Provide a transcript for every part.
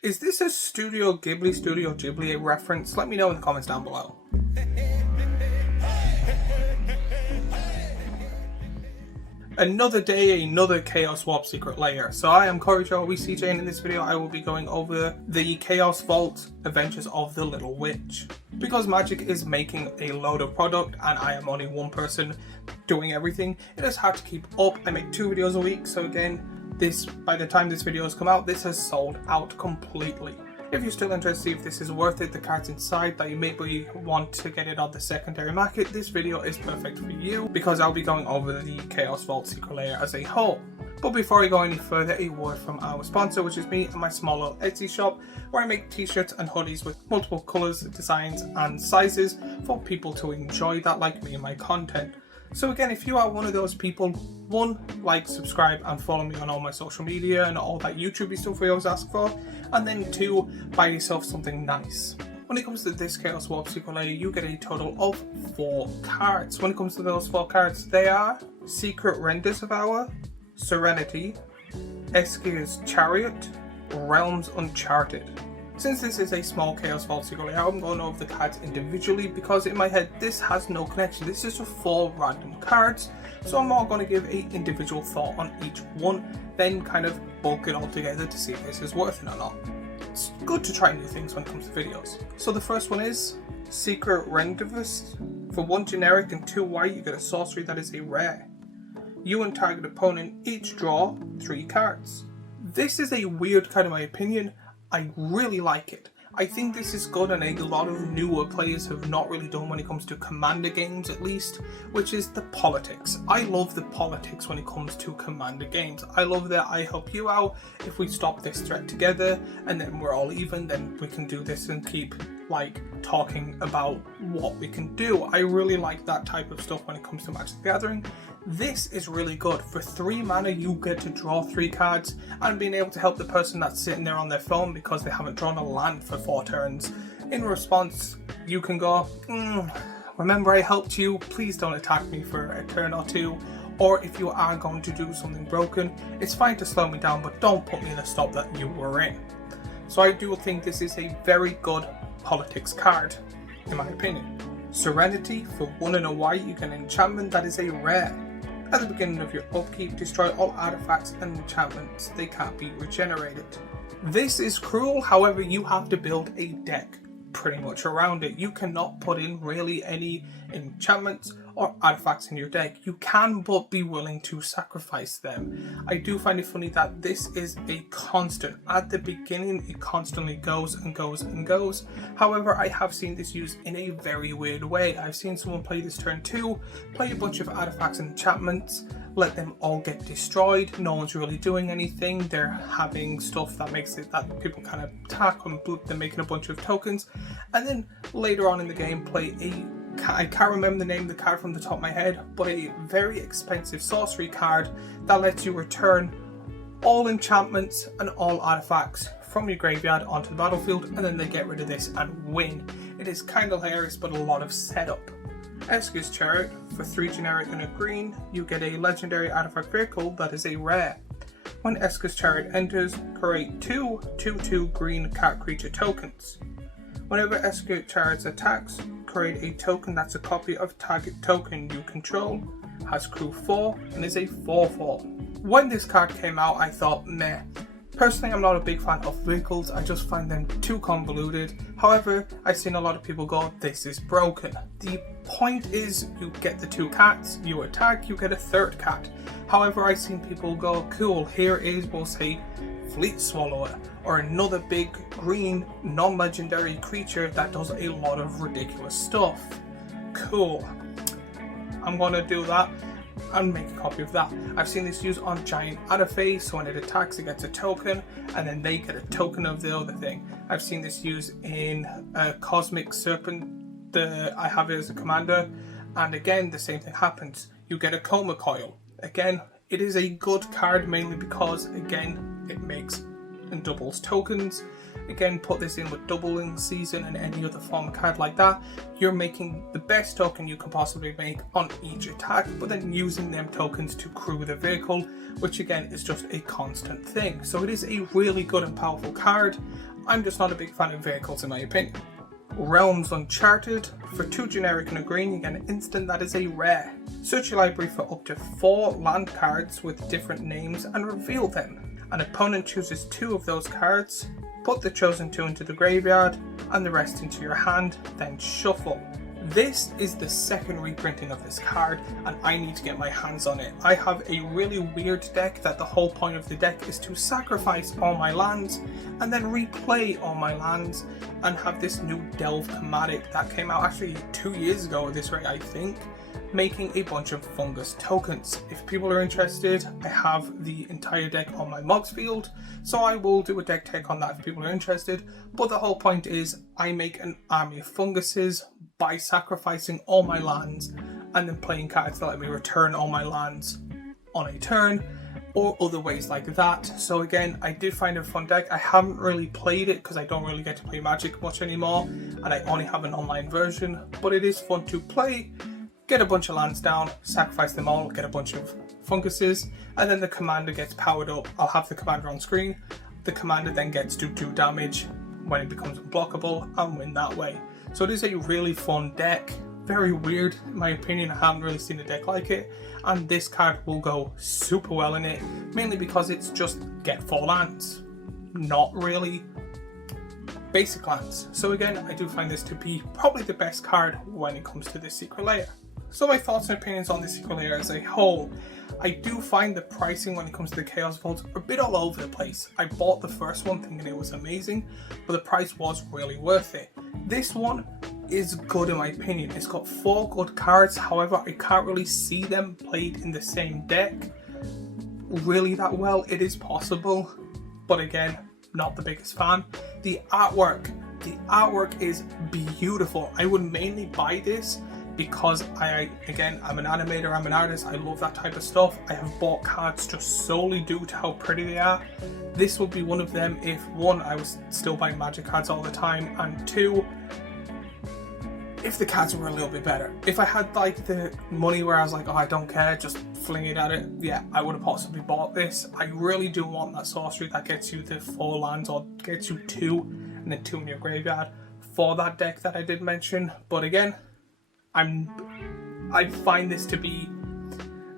Is this a Studio Ghibli reference? Let me know in the comments down below. Another day, another Chaos Warp Secret Lair. So I am Corey Joe, CJ, and in this video I will be going over the Chaos Vault Adventures of the Little Witch. Because Magic is making a load of product and I am only one person doing everything, it is hard to keep up. I make 2 videos a week, so again, by the time this video has come out, this has sold out completely. If you're still interested to see if this is worth it, the cards inside that you maybe want to get it on the secondary market, this video is perfect for you because I'll be going over the Chaos Vault Secret Lair as a whole. But before I go any further, a word from our sponsor, which is me and my small little Etsy shop, where I make t-shirts and hoodies with multiple colours, designs and sizes for people to enjoy that like me and my content. So again, if you are one of those people, 1, like, subscribe and follow me on all my social media and all that YouTube stuff we always ask for, and then 2, buy yourself something nice. When it comes to this Chaos Warp Secret Lair, you get a total of 4 cards. When it comes to those 4 cards, they are Secret Renders of Hour, Serenity, Eskir's Chariot, Realms Uncharted. Since this is a small Chaos Vault Secret Lair, I'm going over the cards individually because in my head this has no connection. This is just 4 random cards, so I'm not going to give an individual thought on each one, then kind of bulk it all together to see if this is worth it or not. It's good to try new things when it comes to videos. So the first one is Secret Rendezvous. For 1 generic and 2 white, you get a sorcery that is a rare. You and target opponent each draw 3 cards. This is a weird card in my opinion. I really like it. I think this is good and a lot of newer players have not really done when it comes to Commander games at least, which is the politics. I love the politics when it comes to Commander games. I love that I help you out. If we stop this threat together and then we're all even, then we can do this and keep like talking about what we can do. I really like that type of stuff when it comes to Magic the Gathering. This is really good. For 3 mana you get to draw 3 cards and being able to help the person that's sitting there on their phone because they haven't drawn a land for 4 turns. In response, you can go, remember I helped you, please don't attack me for a turn or 2. Or if you are going to do something broken, it's fine to slow me down, but don't put me in a stop that you were in. So I do think this is a very good politics card, in my opinion. Serenity, for 1 and a white, you get an enchantment that is a rare. At the beginning of your upkeep, destroy all artifacts and enchantments. They can't be regenerated. This is cruel, however you have to build a deck pretty much around it. You cannot put in really any enchantments or artifacts in your deck. You can, but be willing to sacrifice them. I do find it funny that this is a constant. At the beginning, it constantly goes and goes and goes. However, I have seen this used in a very weird way. I've seen someone play this turn 2, play a bunch of artifacts and enchantments, let them all get destroyed. No one's really doing anything. They're having stuff that makes it that people kind of attack and they're making a bunch of tokens. And then later on in the game, play I can't remember the name of the card from the top of my head, but a very expensive sorcery card that lets you return all enchantments and all artifacts from your graveyard onto the battlefield, and then they get rid of this and win. It is kind of hilarious, but a lot of setup. Eskir's Chariot, for 3 generic and a green, you get a legendary artifact vehicle that is a rare. When Eskir's Chariot enters, create 2 2/2 green cat creature tokens. Whenever Eskir's Chariot attacks, create a token that's a copy of target token you control, has crew 4, and is a 4/4. When this card came out, I thought, meh. Personally, I'm not a big fan of vehicles, I just find them too convoluted. However, I've seen a lot of people go, this is broken. The point is, you get the 2 cats, you attack, you get a 3rd cat. However, I've seen people go, cool, here is, we'll say, Fleet Swallower, or another big green non-legendary creature that does a lot of ridiculous stuff. Cool. I'm gonna do that and make a copy of that. I've seen this used on Giant Adderface, so when it attacks it gets a token and then they get a token of the other thing. I've seen this used in Cosmic Serpent, I have it as a commander, and again the same thing happens. You get a Coma Coil. Again, it is a good card mainly because again it makes and doubles tokens. Again, put this in with doubling season and any other form of card like that. You're making the best token you can possibly make on each attack, but then using them tokens to crew the vehicle, which again is just a constant thing. So it is a really good and powerful card. I'm just not a big fan of vehicles in my opinion. Realms Uncharted. For 2 generic and a green, you get an instant that is a rare. Search your library for up to 4 land cards with different names and reveal them. An opponent chooses 2 of those cards. Put the chosen 2 into the graveyard and the rest into your hand, then shuffle. This is the second reprinting of this card and I need to get my hands on it. I have a really weird deck that the whole point of the deck is to sacrifice all my lands and then replay all my lands and have this new Delve thematic that came out actually 2 years ago at this rate I think, making a bunch of fungus tokens. If people are interested, I have the entire deck on my Mox field, so I will do a deck tech on that if people are interested, but the whole point is I make an army of funguses by sacrificing all my lands and then playing cards that let me return all my lands on a turn or other ways like that. So again, I did find a fun deck. I haven't really played it because I don't really get to play Magic much anymore and I only have an online version, but it is fun to play. Get a bunch of lands down, sacrifice them all, get a bunch of funguses, and then the commander gets powered up. I'll have the commander on screen. The commander then gets to do damage when it becomes unblockable and win that way. So it is a really fun deck. Very weird in my opinion. I haven't really seen a deck like it. And this card will go super well in it, mainly because it's just get 4 lands. Not really basic lands. So again, I do find this to be probably the best card when it comes to this Secret Lair. So my thoughts and opinions on the Secret Lair as a whole. I do find the pricing when it comes to the Chaos Vault a bit all over the place. I bought the first one thinking it was amazing, but the price was really worth it. This one is good in my opinion. It's got 4 good cards, however I can't really see them played in the same deck really that well. It is possible, but again, not the biggest fan. The artwork is beautiful. I would mainly buy this because I'm an animator, I'm an artist, I love that type of stuff. I have bought cards just solely due to how pretty they are. This would be one of them if 1, I was still buying Magic cards all the time, and 2, if the cards were a little bit better. If I had like the money where I was like, oh I don't care, just fling it at it, yeah, I would have possibly bought this. I really do want that sorcery that gets you the 4 lands or gets you 2 and then 2 in your graveyard for that deck that I did mention. But again, I find this to be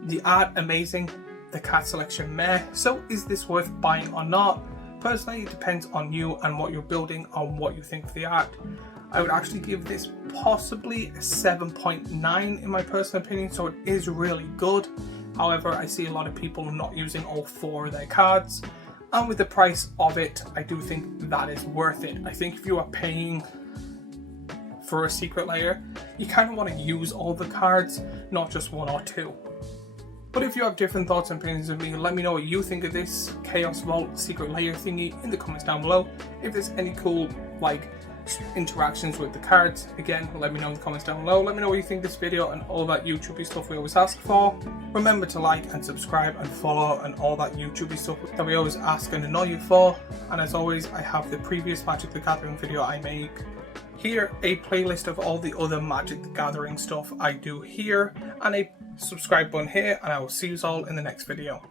the art amazing, the card selection meh. So is this worth buying or not? Personally, it depends on you and what you're building, on what you think of the art. I would actually give this possibly a 7.9 in my personal opinion, so it is really good. However, I see a lot of people not using all 4 of their cards, and with the price of it, I do think that is worth it. I think if you are paying for a Secret Lair, you kind of want to use all the cards, not just 1 or 2. But if you have different thoughts and opinions of me, let me know what you think of this Chaos Vault Secret Lair thingy in the comments down below. If there's any cool interactions with the cards, again, let me know in the comments down below. Let me know what you think of this video and all that YouTubey stuff we always ask for. Remember to like and subscribe and follow and all that YouTubey stuff that we always ask and annoy you for. And as always, I have the previous Magic the Gathering video I make here, a playlist of all the other Magic the Gathering stuff I do here, and a subscribe button here, and I will see you all in the next video.